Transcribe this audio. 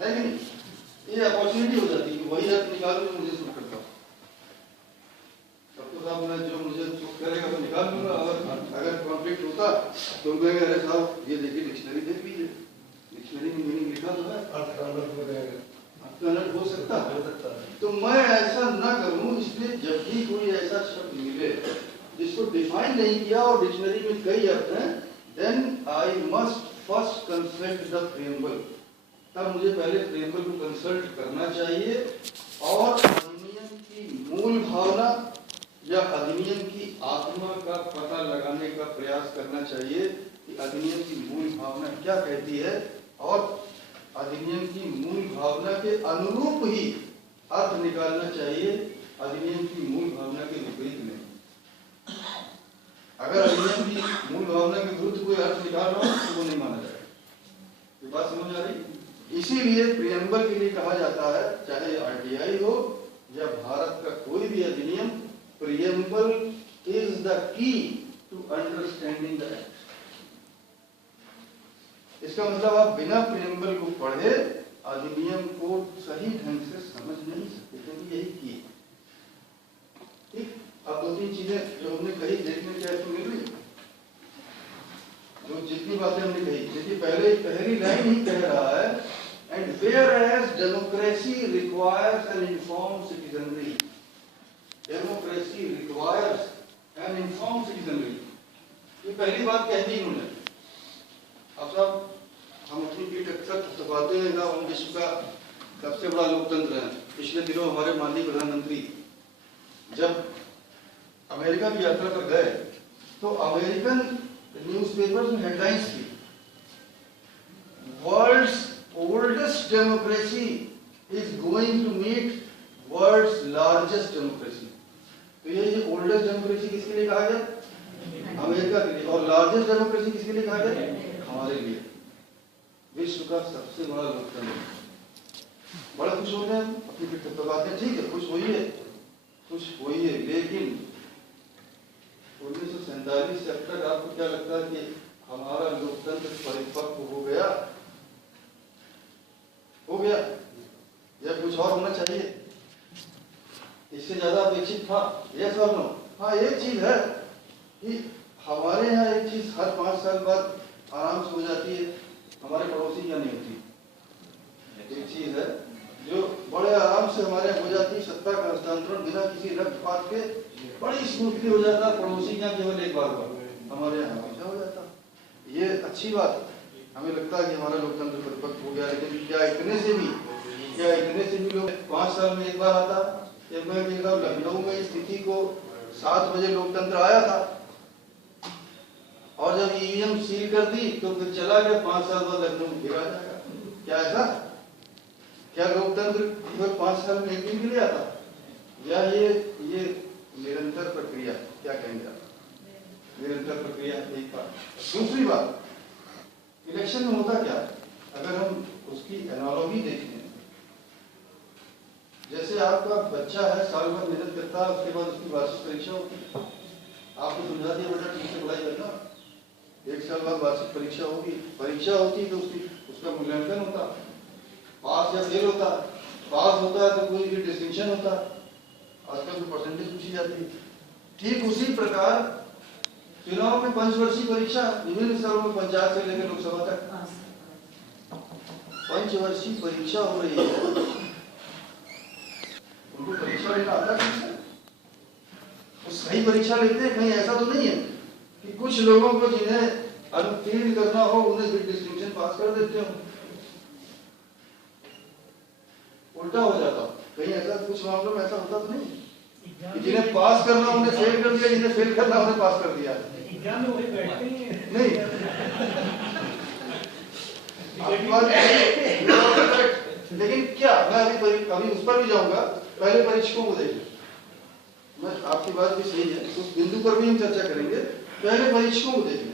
है कि नहीं? ये अपॉर्चुनिटी हो जाती है कि वही अर्थ निकाल जो मुझे सूट करता। तब तो साहब मैं जो मुझे सूट करेगा तो निकाल लूंगा, अगर कॉन्फ्लिक्ट होता तो उनको कहेंगे अरे साहब ये देखिए डिक्शनरी देख लीजिए, डिक्शनरी में मीनिंग लिखा तो है, कन्वर्ट हो सकता है। तो मैं ऐसा ना करूं, इसलिए जब भी कोई ऐसा शब्द मिले जिसको डिफाइन नहीं किया और डिक्शनरी में कई अर्थ हैं, then I must first consult the preamble. तब मुझे पहले प्रीएम्बल को कंसल्ट करना चाहिए और अधिनियम की मूल भावना या अधिनियम की आत्मा का पता लगाने का प्रयास करना चाहिए कि अधिनियम की मूल भावना क्या कहती है, और अधिनियम की मूल भावना के अनुरूप ही अर्थ निकालना चाहिए, अधिनियम की मूल भावना के विपरीत नहीं। अगर अधिनियम की मूल भावना के विरुद्ध कोई अर्थ निकाल रहा हो तो वो नहीं माना जाएगा। ये बात समझ आ रही? इसीलिए प्रीएम्बल के लिए कहा जाता है, चाहे आरटीआई हो या भारत का कोई भी अधिनियम, preamble is the key to understanding the act. इसका मतलब आप बिना प्रीएम्बल को पढ़े अधिनियम को सही ढंग से समझ नहीं सकते, क्योंकि यही की। ठीक, अब दो तीन चीजें जो हमने कही देखने क्या इसमें मिल रही, जो जितनी बातें हमने कही, देखिए पहली लाइन ही कह रहा है, and whereas democracy requires N informed citizenry. Democracy requires N informed citizenry, ये पहली बात कह दी उन्होंने। अब साहब हम अपनी पीठ अक्सर थपथपाते हैं ना, हम विश्व का सबसे बड़ा लोकतंत्र है। पिछले दिनों हमारे माननीय प्रधानमंत्री जब अमेरिका की यात्रा पर गए तो अमेरिकन न्यूज़पेपर्स में हेडलाइंस थी, world's oldest democracy is going to meet world's largest democracy. तो ये ओल्डेस्ट डेमोक्रेसी किसके लिए कहा गया? अमेरिका के लिए। और लार्जेस्ट डेमोक्रेसी किसके लिए कहा गया? हमारे लिए, विश्व का सबसे बड़ा लोकतंत्र। बड़ा खुश होते हैं अपनी पीठ थपथपाते हैं, ठीक है, खुश होइए, लेकिन 1947 से अब तक आपको क्या लगता है कि हमारा लोकतंत्र परिपक्व हो गया या कुछ और होना चाहिए? इससे ज्यादा अपेक्षित था? यस और नो? हाँ, एक चीज है कि हमारे यहाँ एक चीज हर 5 साल बाद आराम से हो जाती है, हमारे पड़ोसी क्या नहीं होती। एक चीज है जो बड़े आराम से हमारे हो जाती है, सत्ता का हस्तांतरण बिना किसी रक्तपात के बड़ी स्मूथली हो जाता है। पड़ोसी क्या केवल एक बार हुआ, हमारे यहाँ हमेशा हो जाता। ये अच्छी बात, हमें लगता है कि हमारा लोकतंत्र परिपक्व हो गया, लेकिन क्या इतने से भी लोग 5 साल में एक बार आता? एक बार लखनऊ में स्थिति को 7 बजे लोकतंत्र आया था, और जब ईवीएम सील कर दी तो फिर चला गया, 5 साल बाद लखनऊ फिर आ जाएगा। क्या ऐसा? क्या लोकतंत्र केवल 5 साल में एक दिन के लिए आता, या ये निरंतर प्रक्रिया? क्या कहेंगे आप? निरंतर प्रक्रिया, एक बात। दूसरी बात, इलेक्शन में होता क्या, अगर हम उसकी एनालॉजी देखें, जैसे आपका बच्चा है, साल भर मेहनत करता है, उसके बाद उसकी वार्षिक परीक्षा होती है, आपको समझा दिया बेटा ठीक से पढ़ाई करना, 1 साल बाद वार्षिक परीक्षा होगी, परीक्षा होती तो उसका मूल्यांकन होता, पास या फेल होता। पास होता है तो कोई भी डिस्टिंक्शन होता, आजकल तो परसेंटेज पूछी जाती है। ठीक उसी प्रकार चुनाव में पंचवर्षीय परीक्षा, विभिन्न स्तरों में, पंचायत से लेकर लोकसभा तक पंचवर्षीय परीक्षा हो रही है। उनको परीक्षा लेना आता है, वो सही परीक्षा लेते हैं? कहीं ऐसा तो नहीं है कि कुछ लोगों को जिन्हें अनुत्तीर्ण करना हो उन्हें विद डिस्टिंक्शन पास कर देते हो? उल्टा हो जाता, कहीं ऐसा कुछ मामलों में ऐसा होता तो नहीं कि जिन्हें पास करना उन्हें फेल कर दिया, जिन्हें फेल करना उन्हें पास कर दिया? नहीं, लेकिन क्या, मैं अभी उस पर भी जाऊंगा, पहले परीक्षकों को देखिए। मैं आपकी बात भी सही है, उस बिंदु पर भी हम चर्चा करेंगे, पहले परीक्षकों को देखिए।